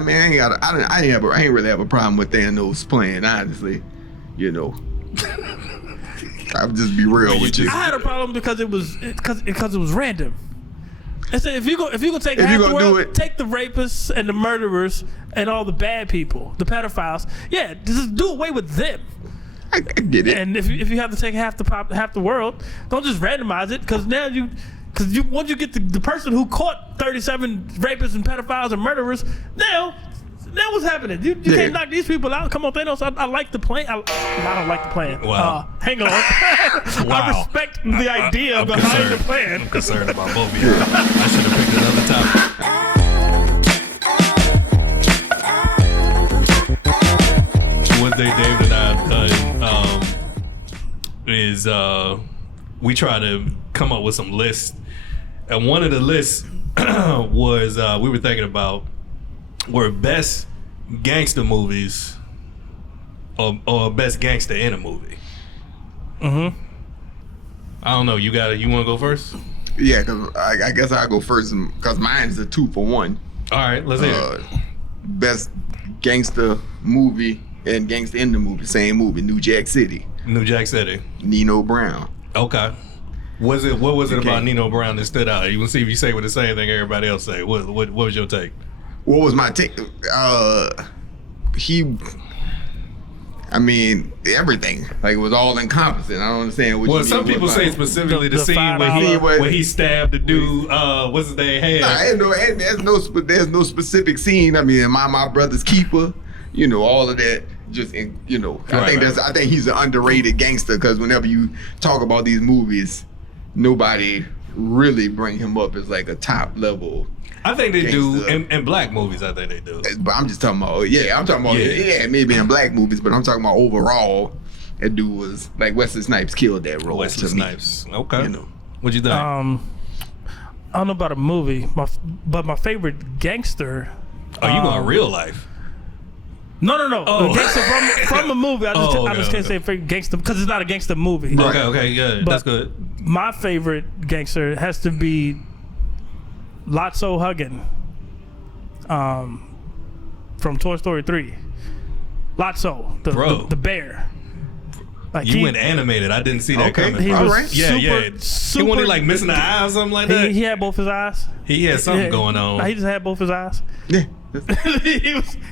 I mean, I ain't really have a problem with Thanos playing, honestly. You know, I'll just be real with you. I had a problem because it was random. I said if you go take half the world, take the rapists and the murderers and all the bad people, the pedophiles. Yeah, just do away with them. I get it. And if you have to take half the world, don't just randomize it because now once you get the person who caught 37 rapists and pedophiles and murderers, now what's happening? You can't knock these people out. Come on, Thanos. I like the plan. I don't like the plan. Wow. Hang on. Wow. I respect the idea behind the plan. I'm concerned about both of you. I should have picked another topic. One thing David and I have done is we try to come up with some lists. And one of the lists was we were thinking about were best gangster movies or best gangster in a movie. I don't know. You want to go first? Yeah, because I guess I'll go first because mine's a 2-for-1. All right, let's hear it. Best gangster movie and gangster in the movie, same movie, New Jack City. New Jack City. Nino Brown. Okay. What was it about Nino Brown that stood out? You will see if you say what the same thing everybody else say. What was your take? What was my take? Everything. Like, it was all encompassing. I don't understand what some people say specifically the scene where he stabbed the dude, what's his name, head. There's no specific scene. I mean, my brother's keeper, all of that. Just, I think he's an underrated gangster because whenever you talk about these movies, nobody really bring him up as like a top level. I think they do in black movies. I think they do. But I'm just talking about, maybe in black movies, but I'm talking about overall. That dude was like Wesley Snipes killed that role. Wesley Snipes. Okay. What'd you think? I don't know about a movie, but my favorite gangster. Oh, you going real life? No. Oh. Gangster from a movie. I just can't say favorite gangster because it's not a gangster movie. Right. Okay, good. That's good. My favorite gangster has to be Lotso Huggin from Toy Story 3. Lotso, the bear. Like you went animated. I didn't see that coming. He was Super, he wasn't like missing the eye or something like that. He had both his eyes. He had something going on. He just had both his eyes. Yeah.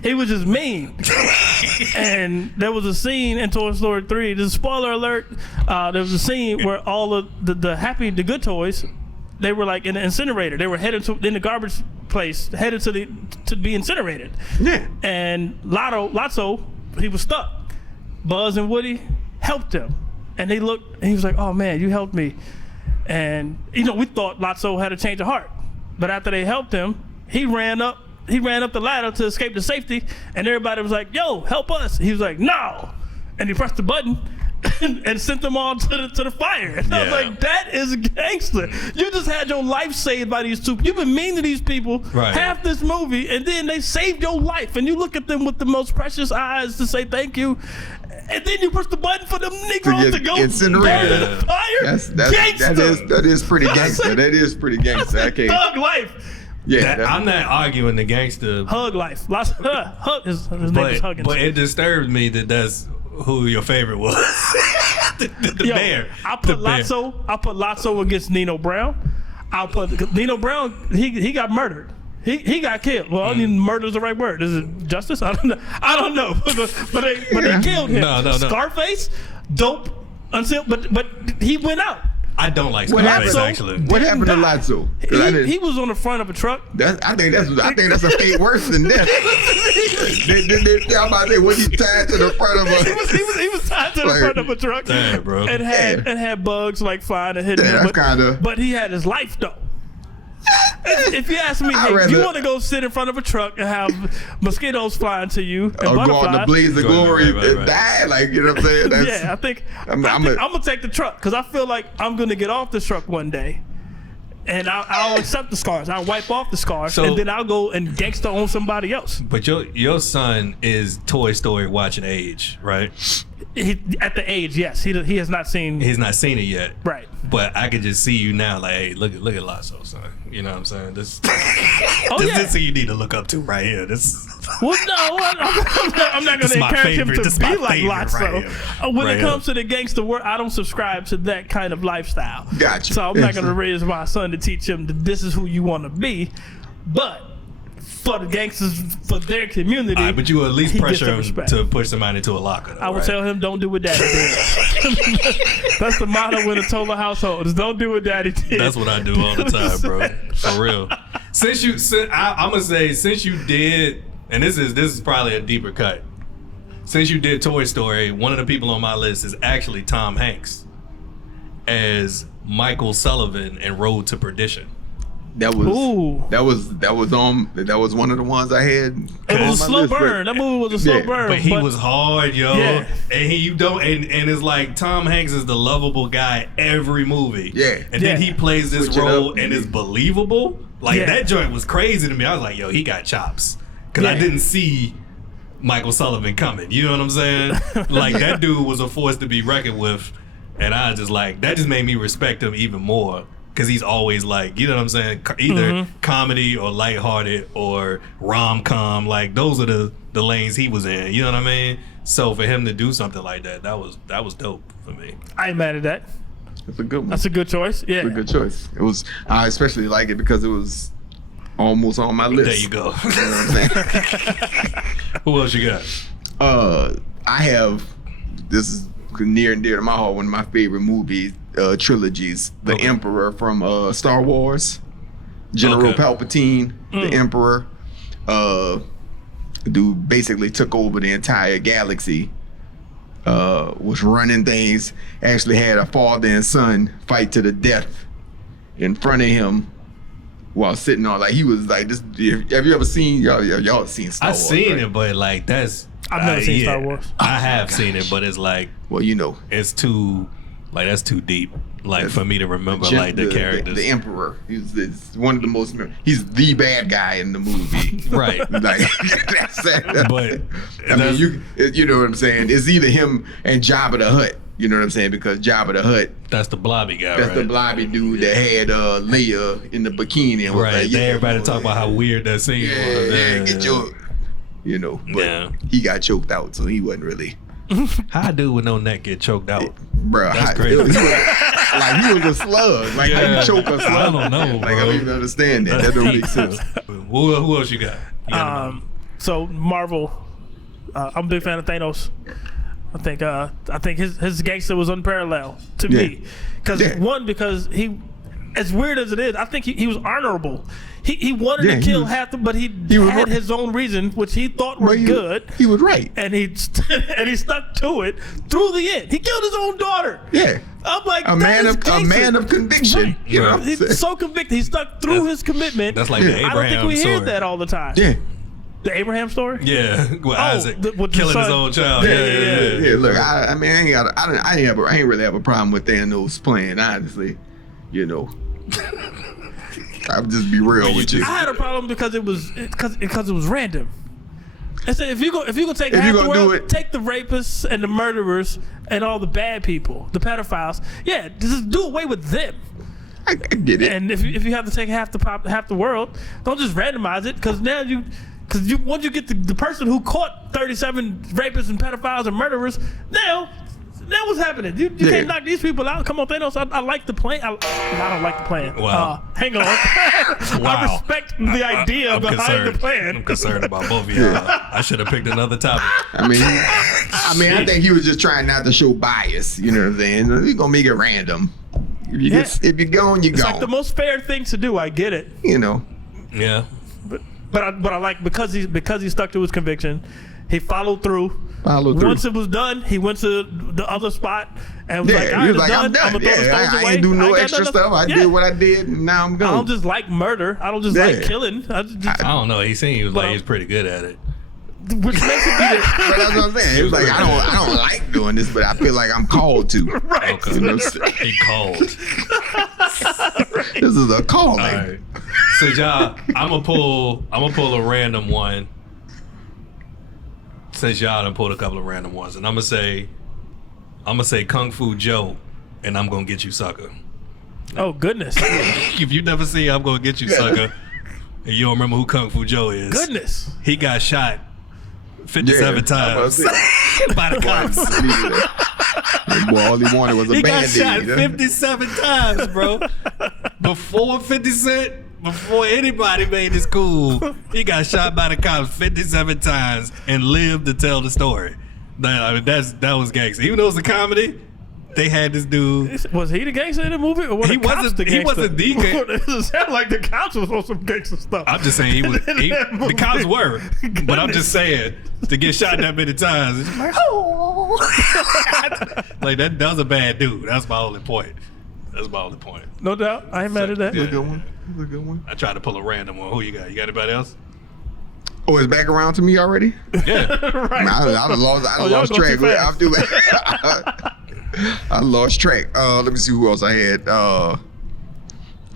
he was just mean. And there was a scene in Toy Story 3. This is spoiler alert. There was a scene where all of the good toys, they were like in the incinerator. They were headed in the garbage place, headed to be incinerated. Yeah. And Lotso, he was stuck. Buzz and Woody helped him, and they looked, and he was like, "Oh man, you helped me." And we thought Lotso had a change of heart, but after they helped him, he ran up the ladder to escape to safety, and everybody was like, "Yo, help us!" He was like, "No," and he pressed the button and sent them all to the fire. And I was like, that is gangster. You just had your life saved by these two. You've been mean to these people half this movie, and then they saved your life, and you look at them with the most precious eyes to say thank you. And then you push the button for them Negroes to go incinerated in the fire. That is pretty gangster. That is pretty gangster. I can't. Thug life. Yeah, I'm not arguing the gangster. Hug life. His name is Huggins. But it disturbs me that that's who your favorite was. the bear. I put Lotso against Nino Brown. Nino Brown. He got murdered. He got killed. Well, I mean, murder is the right word. Is it justice? I don't know. but they killed him. No. Scarface, dope but he went out. I don't like Scarface actually. What happened to Lotso? He was on the front of a truck. I think that's a fate worse than death. I'm about to say, was he tied to the front of a? He was tied to the front of a truck. Damn, bro. And had bugs like flying and hitting him. But he had his life though. If you ask me, you want to go sit in front of a truck and have mosquitoes flying to you and go on the blaze of glory and die, like, you know what I'm saying? I think I'm gonna take the truck because I feel like I'm gonna get off this truck one day, and I'll accept the scars. I'll wipe off the scars, and then I'll go and gangster on somebody else. But your son is Toy Story watching age, right? At the age, yes, he has not seen. He's not seen it yet, right? But I could just see you now, like, hey, look at Lotso, son. You know what I'm saying? This is who you need to look up to right here. This Well, no, I'm not going to encourage him to be like Lotso. When it comes to the gangster world, I don't subscribe to that kind of lifestyle. Gotcha. So I'm not going to raise my son to teach him that this is who you want to be. But for the gangsters, for their community, right, but you at least pressure him respect. To push somebody into a locker. Though, I will tell him, don't do what daddy did. That's the motto in the Toler household, is don't do what daddy did. That's what I do all the time, bro. For real. I'm gonna say, since you did, and this is probably a deeper cut. Since you did Toy Story, one of the people on my list is actually Tom Hanks as Michael Sullivan in Road to Perdition. That was one of the ones I had. It was a slow burn. That movie was a slow burn. But he was hard, yo. Yeah. And and it's like Tom Hanks is the lovable guy every movie. Yeah. And then he plays this role and it's believable. Like that joint was crazy to me. I was like, yo, he got chops. Cause I didn't see Michael Sullivan coming. You know what I'm saying? Like that dude was a force to be reckoned with. And I just like, that just made me respect him even more. Because he's always like, you know what I'm saying? Either comedy or lighthearted or rom-com. Like, those are the lanes he was in. You know what I mean? So for him to do something like that, that was dope for me. I ain't mad at that. That's a good one. That's a good choice. Yeah. It's a good choice. It was. I especially like it because it was almost on my list. There you go. You know what I'm saying? Who else you got? I have. This is near and dear to my heart. One of my favorite movies. Trilogies. The Emperor from Star Wars, General Palpatine, the Emperor, dude basically took over the entire galaxy, was running things, actually had a father and son fight to the death in front of him while sitting on, like, he was like this. Have you ever seen, y'all seen Star Wars? I've seen right? it, but like I've never seen Star Wars. I have seen it, but it's like, well, you know, it's too, like, that's too deep. Like, for me to remember, like, the characters. The Emperor. He's one of the most. He's the bad guy in the movie. Right. Like, that's it. But I mean, you know what I'm saying? It's either him and Jabba the Hutt. You know what I'm saying? Because Jabba the Hutt. That's the blobby guy, That's right? the blobby dude that had Leia in the bikini. And was right. like, Everybody talk about how weird that scene was. Yeah, get your, you know. But he got choked out, so he wasn't really. How a dude with no neck get choked out? Bro, that's crazy. He was a slug. Like, how you choke a slug? I don't know, Like, bro. I don't even understand that. That don't make sense. Who else you got? So Marvel, I'm a big fan of Thanos. I think his gangster was unparalleled to me, because he, as weird as it is, I think he was honorable. He wanted to kill half them, but he had his own reason, which he thought were good. He was right, and he stuck to it through the end. He killed his own daughter. Yeah, I'm like, a man of conviction. Right. You know, he's so convicted. He stuck through his commitment. That's like the Abraham story. I don't think we hear that all the time. Yeah. The Abraham story? Yeah, with Isaac with killing his own child. Yeah. Look, I mean, I ain't really have a problem with Thanos playing. Honestly, you know, I'll just be real with you. I had a problem because it was random. I said, if you go take half the world, take the rapists and the murderers and all the bad people, the pedophiles. Yeah, just do away with them. I get it. And if you have to take half the world, don't just randomize it, because now once you get the person who caught 37 rapists and pedophiles and murderers, now what's happening? You can't knock these people out. Come on, Thanos. I like the plan. I don't like the plan. Wow. Hang on. Wow. I respect the idea behind the plan. I'm concerned about both of y'all. I should have picked another topic. I mean, I think he was just trying not to show bias. You know what I'm saying? We're gonna make it random. If you're gone, you're it's gone. Like the most fair thing to do. I get it. You know. Yeah. But I like, because he stuck to his conviction. He followed through. Once it was done, he went to the other spot and was like, he was like, I'm done. I ain't do no extra stuff. I did what I did, and now I'm gone. I don't just like murder. I don't just like killing. I don't know. He was like, he's pretty good at it. Which makes it better. But that's what I'm saying. He was like, I don't like doing this, but I feel like I'm called to. Right. Okay. You know, he called. This is a calling. All right. So y'all, I'm gonna pull a random one. Since y'all done pulled a couple of random ones, and I'm gonna say Kung Fu Joe, and I'm gonna get you, sucker. Oh goodness! If you never see I'm gonna get you, sucker, And you don't remember who Kung Fu Joe is. Goodness. He got shot 57 times by the cops. Boy, all he wanted was a He got Band-Aid. shot 57 times, bro. Before 50 Cent, before anybody made this cool, he got shot by the cops 57 times and lived to tell the story. That was gangster. Even though it was a comedy, they had this dude. Was he the gangster in the movie, or was He the cops wasn't- the he gangster? wasn't the gangster. It sounded like the cops was on some gangster stuff. I'm just saying the cops were, but I'm just saying to get shot that many times, it's like, like that was a bad dude. That's my only point. No doubt. I ain't mad at that. Yeah. Good one. That's a good one. I tried to pull a random one. Who you got? You got anybody else? Oh, it's back around to me already? Yeah. Right. Man, I lost y'all track. go too fast. I lost track. Let me see who else I had.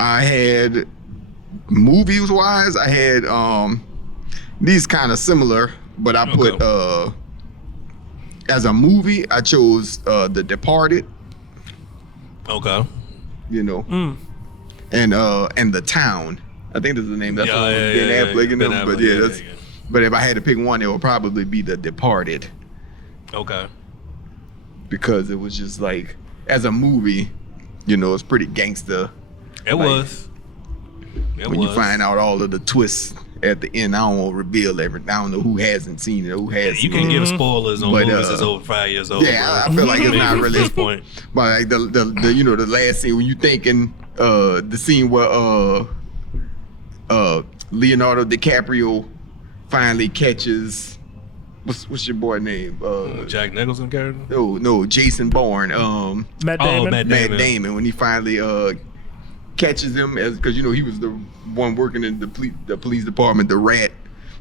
I had movies wise. I had these kind of similar, but I put as a movie. I chose The Departed. Okay. You know, and The Town. I think that's the name. That's one with Ben Affleck in them. Ben But Affleck, yeah, that's. But if I had to pick one, it would probably be The Departed. Okay. Because it was just like, as a movie, you know, it's pretty gangster. It was. When you find out all of the twists at the end, I don't want to reveal everything. I don't know who hasn't seen it or who has. You can give spoilers on But, movies that's over 5 years old. Yeah, I feel like it's not really. At this point. But like the you know, the last scene when you thinking the scene where Leonardo DiCaprio finally catches what's your boy name? Jack Nicholson character? No, Jason Bourne. Matt Damon. Matt Matt Damon, when he finally catches him, because you know he was the one working in the police department, the rat,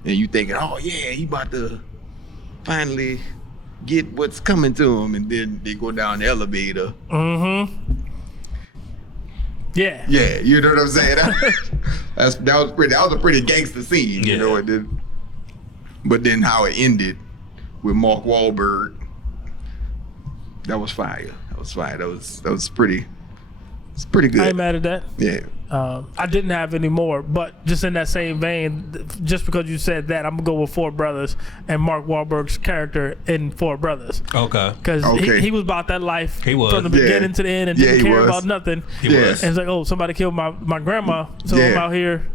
and you thinking, oh yeah, he about to finally get what's coming to him, and then they go down the elevator. Yeah. Yeah, you know what I'm saying? That was a pretty gangster scene, you know. It did, but then how it ended with Mark Wahlberg, that was fire. That was pretty. It's pretty good. I ain't mad at that. Yeah. I didn't have any more, but just in that same vein, just because you said that, I'm gonna go with Four Brothers and Mark Wahlberg's character in Four Brothers. Okay. Because he was about that life He was. from the beginning to the end and didn't care about nothing. He was. And it's like, oh, somebody killed my grandma, so Yeah. I'm out here.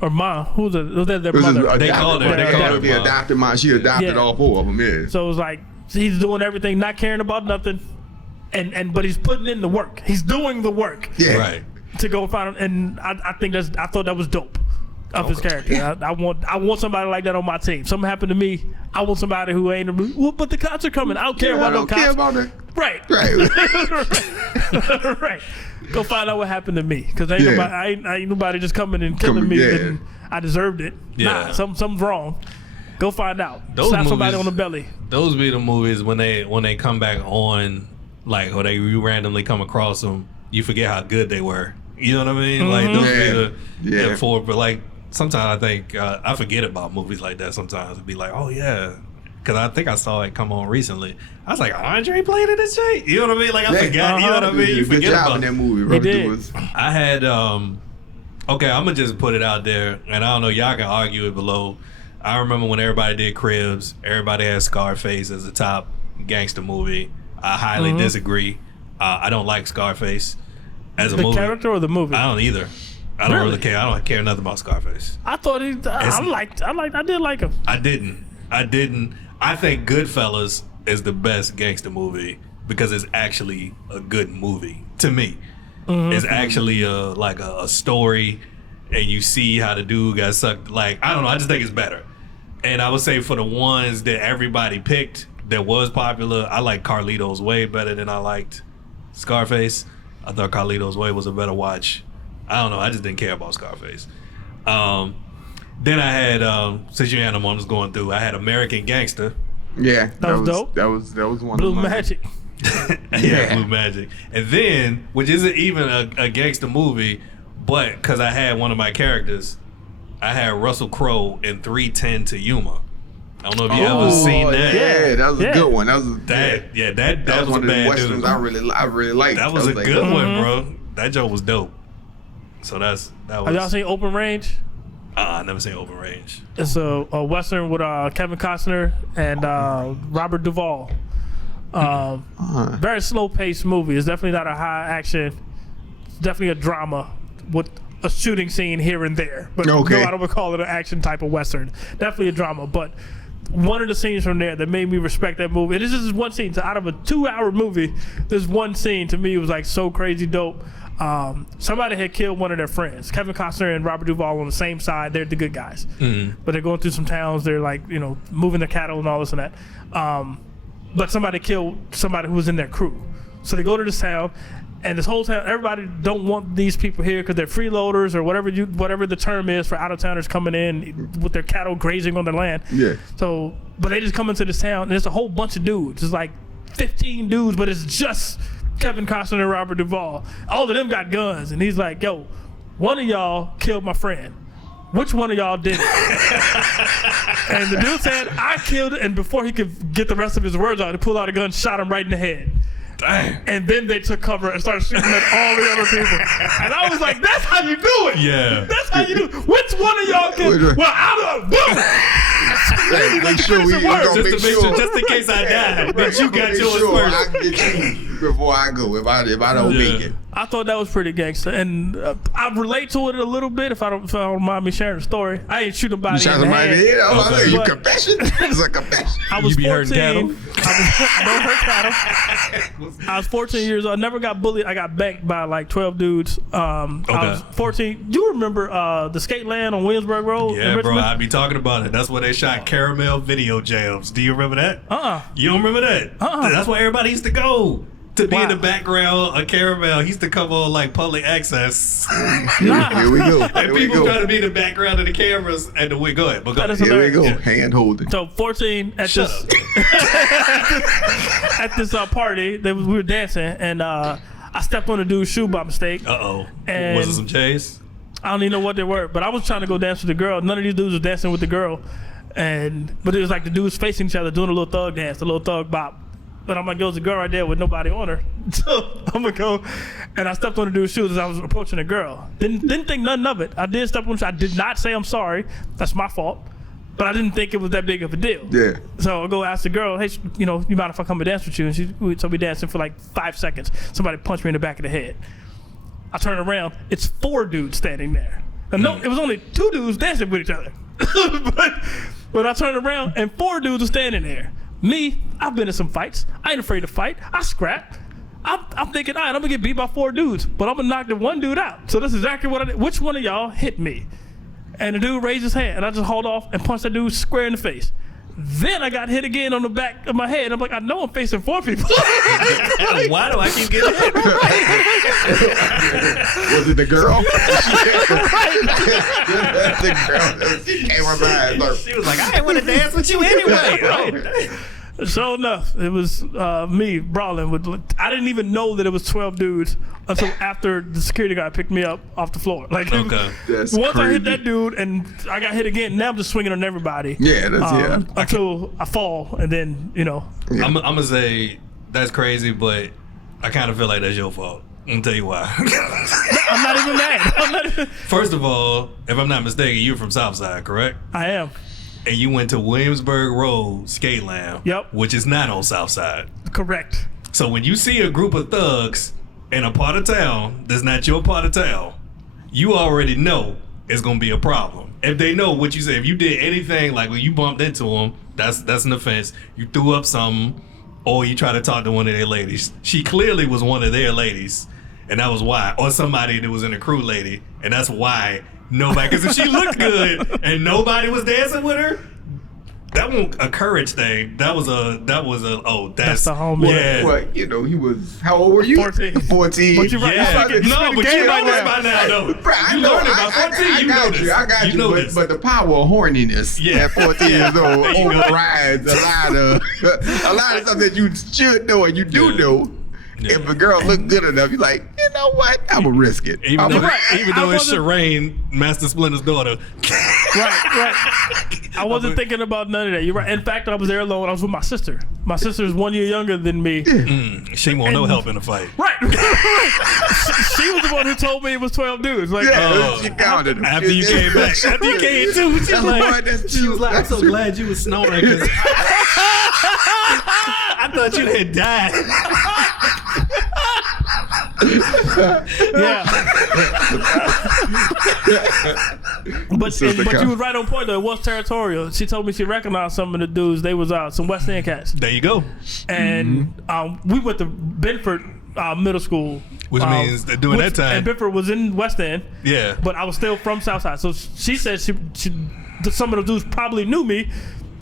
Or ma, who's their It was mother? They called her the mom. adopted mom. She adopted Yeah. all four of them. Yeah. So it was like he's doing everything, not caring about nothing, but he's putting in the work. He's doing the work. Yeah. Right. To go find him, and I thought that was dope of his character. I want somebody like that on my team. Something happened to me, I want somebody who ain't. Well, but the cops are coming. I don't care about no cops. Care about it. Right. Right. Right. Go find out what happened to me, because ain't nobody just coming and killing me. Yeah. And I deserved it. Yeah. Nah, something's wrong. Go find out. Those Slap somebody movies- on the belly. Those be the movies when they come back on, like, or you randomly come across them, you forget how good they were. You know what I mean? Like those be the four. But like sometimes I think I forget about movies like that. Sometimes it'd be like, oh yeah, because I think I saw it come on recently. I was like, Andre played in this shit. You know what I mean? Like I forgot. You know what I mean? You Good forget job about in that it. movie. He did. I had okay, I'm gonna just put it out there, and I don't know, y'all can argue it below. I remember when everybody did Cribs, everybody had Scarface as the top gangster movie. I highly disagree. I don't like Scarface as a The movie. character or the movie? I don't either. I don't Really? really care. I don't care nothing about Scarface. I thought I did like him. I didn't. I think Goodfellas is the best gangster movie because it's actually a good movie to me. It's actually a story, and you see how the dude got sucked. Like, I don't know. I just think it's better. And I would say for the ones that everybody picked that was popular, I like Carlito's Way better than I liked Scarface. I thought Carlito's Way was a better watch. I don't know. I just didn't care about Scarface. Then I had, since you had them, I was going through, I had American Gangster. That was dope. That was one Blue of my Magic. Yeah, Blue Magic. And then, which isn't even a gangster movie, but because I had one of my characters, I had Russell Crowe in 3:10 to Yuma. I don't know if you ever seen that. Yeah, that was a good one. That was that was one a of the bad westerns dude. I really liked. That was a good one, bro. That joke was dope. So that was. Have y'all seen Open Range? I never seen Open Range. It's a Western with Kevin Costner and Robert Duvall. Very slow-paced movie. It's definitely not a high action. It's definitely a drama with a shooting scene here and there. But no, I don't call it an action type of Western. Definitely a drama. But one of the scenes from there that made me respect that movie, and this is one scene. So out of a 2-hour movie, this one scene to me was like so crazy dope. Somebody had killed one of their friends. Kevin Costner and Robert Duvall on the same side. They're the good guys. But they're going through some towns. They're like, moving their cattle and all this and that. But somebody killed somebody who was in their crew. So they go to this town, and this whole town, everybody don't want these people here because they're freeloaders or whatever the term is for out-of-towners coming in with their cattle grazing on their land. Yeah. So, but they just come into this town, and there's a whole bunch of dudes. It's like 15 dudes, but it's just Kevin Costner and Robert Duvall. All of them got guns, and he's like, yo, one of y'all killed my friend. Which one of y'all did it? And the dude said, I killed it, and before he could get the rest of his words out, he pulled out a gun, shot him right in the head. Dang. And then they took cover and started shooting at all the other people. And I was like, that's how you do it. Yeah. That's how you do it. Which one of y'all killed? Well, I don't know. Make sure just in case I die, but you got yours first. I get you before I go. If I don't make it. I thought that was pretty gangster, and I relate to it a little bit. If I don't mind me sharing the story, I ain't shooting nobody in the head. You confession? It's a confession. I was 14. Cattle? I don't hurt cattle. I was 14 years old. I never got bullied. I got banked by like 12 dudes. I was 14. Do you remember the skate land on Williamsburg Road? Yeah, bro. I'd be talking about it. That's where they shot Caramel video jams. Do you remember that? You don't remember that? That's where everybody used to go. To be in the background of Caramel, he used to come on like public access. Here we go. And people try to be in the background of the cameras and the go ahead. But Here we go. Hand holding. So 14 at this party, we were dancing, and I stepped on a dude's shoe by mistake. And was it some J's? I don't even know what they were, but I was trying to go dance with the girl. None of these dudes was dancing with the girl, but it was like the dudes facing each other doing a little thug dance, a little thug bop. But I'm like, yo, there's a girl right there with nobody on her. So I'm gonna go, and I stepped on the dude's shoes as I was approaching the girl. Didn't think nothing of it. I did step on. I did not say I'm sorry. That's my fault. But I didn't think it was that big of a deal. Yeah. So I go ask the girl, hey, you mind if I come and dance with you? And so we dancing for like 5 seconds. Somebody punched me in the back of the head. I turn around. It's 4 dudes standing there. And no, it was only 2 dudes dancing with each other. but I turned around and 4 dudes were standing there. Me, I've been in some fights. I ain't afraid to fight. I scrap. I'm thinking, all right, I'm gonna get beat by 4 dudes, but I'm gonna knock the one dude out. So that's exactly what I did. Which one of y'all hit me? And the dude raised his hand, and I just hauled off and punched that dude square in the face. Then I got hit again on the back of my head. I'm like, I know I'm facing 4 people. Why do I keep getting hit? Was it the girl? The girl came up behind. She was like, I didn't want to dance with you anyway. So enough. It was me brawling with. I didn't even know that it was 12 dudes until after the security guy picked me up off the floor. Like, That's once crazy. I hit that dude and I got hit again, now I'm just swinging on everybody. Yeah, that's until I fall, and then Yeah. I'm gonna say that's crazy, but I kind of feel like that's your fault. I'm gonna tell you why. I'm not even mad. First of all, if I'm not mistaken, you're from Southside, correct? I am. And you went to Williamsburg Road Skate Land, Yep. which is not on Southside. Correct. So when you see a group of thugs in a part of town that's not your part of town, you already know it's gonna be a problem. If they know what you say, if you did anything like when you bumped into them, that's an offense. You threw up something, or you try to talk to one of their ladies. She clearly was one of their ladies, and that was why. Or somebody that was in the crew lady, and that's why. Nobody, because if she looked good and nobody was dancing with her, that wasn't a courage thing. That's the homie. Yeah. Well, he was. How old were you? 14. 14. But you're right. Yeah. But you know this by now, though. Bro, I You know. learned it by 14. I got you. know this. But the power of horniness at 14 years old overrides a lot of stuff that you should know and you do know. Yeah. If a girl look good enough, you're like, you know what? I'm gonna risk it. Even though it's Shireen, Master Splinter's daughter. Right. I wasn't thinking about none of that. You're right. In fact, I was there alone. I was with my sister. My sister is 1 year younger than me. She won't no help in the fight. Right. She was the one who told me it was 12 dudes. Like, she counted them. After you came back. After you came too. She was like, I'm so glad you was snoring. Cause I thought you had died. Yeah. but you was right on point though. It was territorial. She told me she recognized some of the dudes. They was some West End cats. There you go. And we went to Benford Middle School. Which means that during that time. And Benford was in West End. Yeah. But I was still from Southside. So she said she some of the dudes probably knew me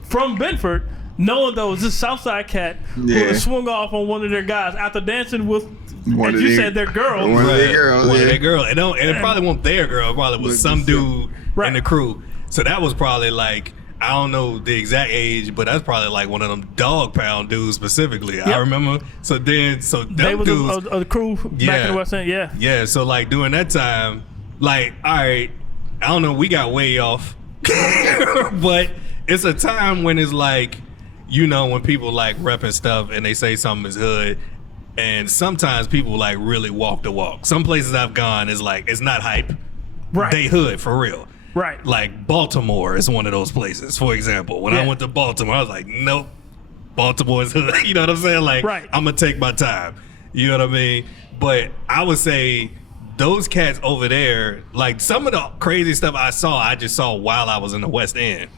from Benford, knowing though it was this Southside cat who had swung off on one of their guys after dancing with, as you said, their girl. One of their girls. One of their girl. And it probably wasn't their girl. It probably was some dude in the crew. So that was probably like, I don't know the exact age, but that's probably like one of them dog pound dudes specifically. Yep. I remember. So them they was dudes, a crew back in the West End. Yeah. Yeah. So like during that time, like, all right, I don't know, we got way off, but it's a time when it's like, you know, when people like repping stuff and they say something is hood, and sometimes people like really walk the walk. Some places I've gone is like, it's not hype. Right. They hood for real. Right. Like Baltimore is one of those places, for example. When I went to Baltimore, I was like, nope, Baltimore is hood. You know what I'm saying? Like, I'm going to take my time. You know what I mean? But I would say those cats over there, like some of the crazy stuff I just saw while I was in the West End.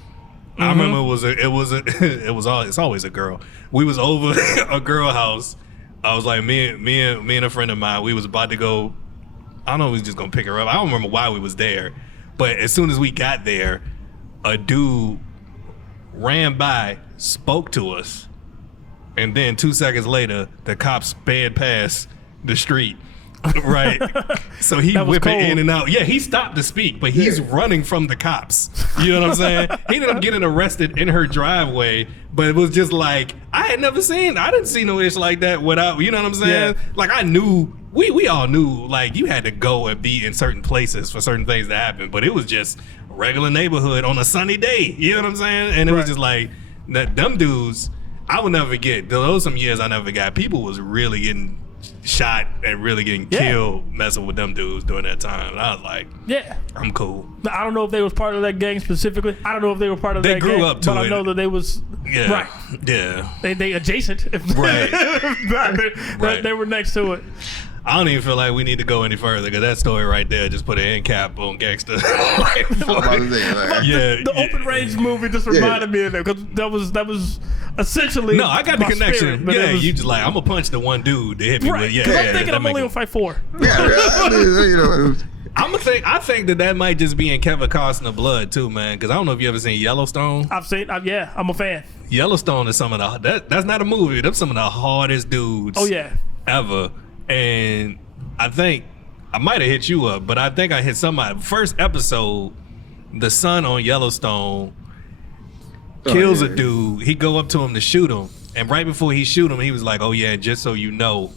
I remember it's always a girl. We was over a girl house. I was like, me and a friend of mine, we was about to go, I don't know if we was just gonna pick her up. I don't remember why we was there. But as soon as we got there, a dude ran by, spoke to us, and then 2 seconds later, the cops sped past the street. Right. So he whipping in and out. Yeah, he stopped to speak, but he's running from the cops. You know what I'm saying? He ended up getting arrested in her driveway, but it was just like, I didn't see no ish like that without, you know what I'm saying? Yeah. Like I knew, we all knew, like you had to go and be in certain places for certain things to happen, but it was just a regular neighborhood on a sunny day. You know what I'm saying? And it was just like, them dudes, I would never forget. Those some years I never forgot. People was really getting shot and really getting killed messing with them dudes during that time. And I was like, I'm cool. I don't know if they was part of that gang specifically. I don't know if they were part of that gang. They grew up to it. But I know that they was right. Yeah. They adjacent. Right. They were next to it. I don't even feel like we need to go any further because that story right there just put an end cap on Gangster. The Open Range movie just reminded me of that because that was essentially. No, I got the connection. Spirit, you just like, I'm gonna punch the one dude that hit me with. Because I'm thinking I'm only gonna fight 4. I think that might just be in Kevin Costner blood too, man. Because I don't know if you ever seen Yellowstone. I've seen. I'm a fan. Yellowstone is some of that's not a movie. That's some of the hardest dudes. Oh yeah. Ever. And I think I might have hit you up, but I think I hit somebody. First episode, the son on Yellowstone kills a dude. He go up to him to shoot him, and right before he shoot him, he was like, "Oh yeah, just so you know,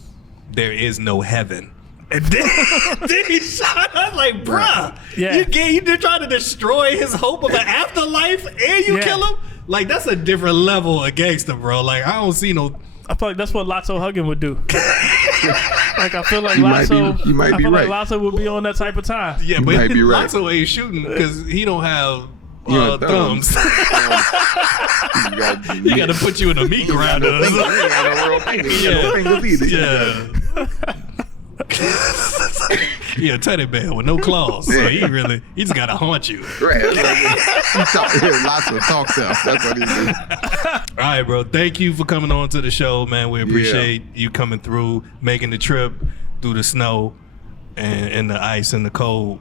there is no heaven." And then he shot. I was like, "Bruh, you're trying to destroy his hope of an afterlife, and you kill him? Like that's a different level of gangster, bro. Like I don't see no." I feel like that's what Lotso Huggin would do. Like I feel like Lotso. You might be right. Like Lotso would be on that type of time. Yeah, but Lotso ain't shooting because he don't have thumbs. He got to put you in a meat grinder. Yeah, teddy bear with no claws. So he just got to haunt you. Right. Lots of talk stuff. That's what he do. All right, bro. Thank you for coming on to the show, man. We appreciate you coming through, making the trip through the snow and the ice and the cold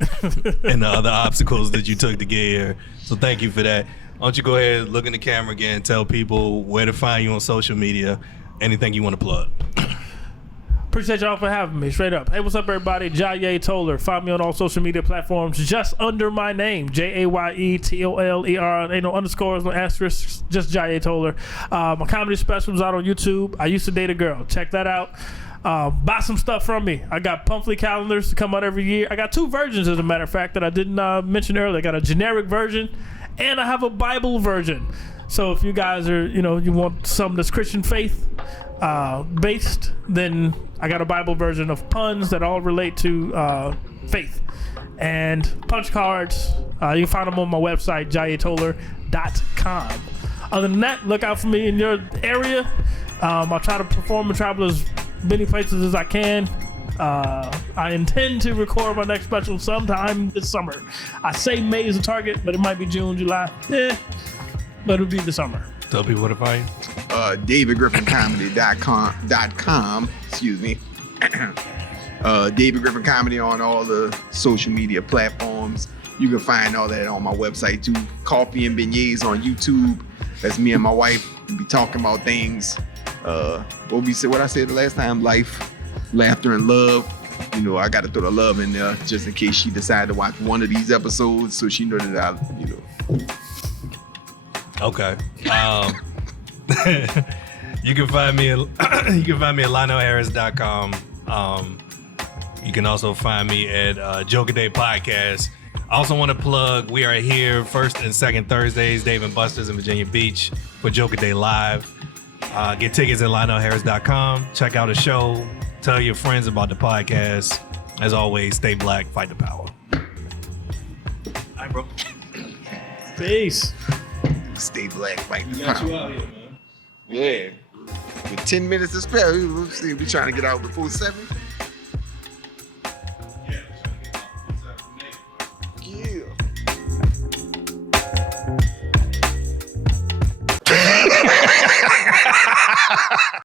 and the other obstacles that you took to get here. So thank you for that. Why don't you go ahead, look in the camera again, tell people where to find you on social media, anything you want to plug. Appreciate y'all for having me. Straight up. Hey, what's up, everybody? Jayè Toler. Find me on all social media platforms just under my name, JAYETOLER. Ain't no underscores, no asterisks, just Jayè Toler. My comedy specials out on YouTube. I Used to Date a Girl. Check that out. buy some stuff from me. I got Punthly Calendars to come out every year. I got 2 versions, as a matter of fact, that I didn't mention earlier. I got a generic version, and I have a Bible version. So if you guys are, you want some that's Christian faith based, then I got a Bible version of puns that all relate to faith. And punch cards, you can find them on my website, JayèToler.com. Other than that, look out for me in your area. I'll try to perform and travel as many places as I can. I intend to record my next special sometime this summer. I say May is a target, but it might be June, July. But it'll be the summer. Tell people what to find. DavidGriffinComedy.com. Excuse me. David Griffin Comedy on all the social media platforms. You can find all that on my website too. Coffee and Beignets on YouTube. That's me and my wife. We be talking about things. What I said the last time, life, laughter, and love. I got to throw the love in there just in case she decided to watch one of these episodes, so she know that Okay. You can find me at LionelHarris.com. You can also find me at Jokeaday Podcast. I also want to plug, we are here first and second Thursdays, Dave and Buster's in Virginia Beach for Jokeaday Live. Get tickets at LionelHarris.com. Check out the show. Tell your friends about the podcast. As always, stay black, fight the power. All right, bro. Peace. Stay black, fight the Got power. you out here, man. Yeah. With 10 minutes to spare, we trying to get out before 7.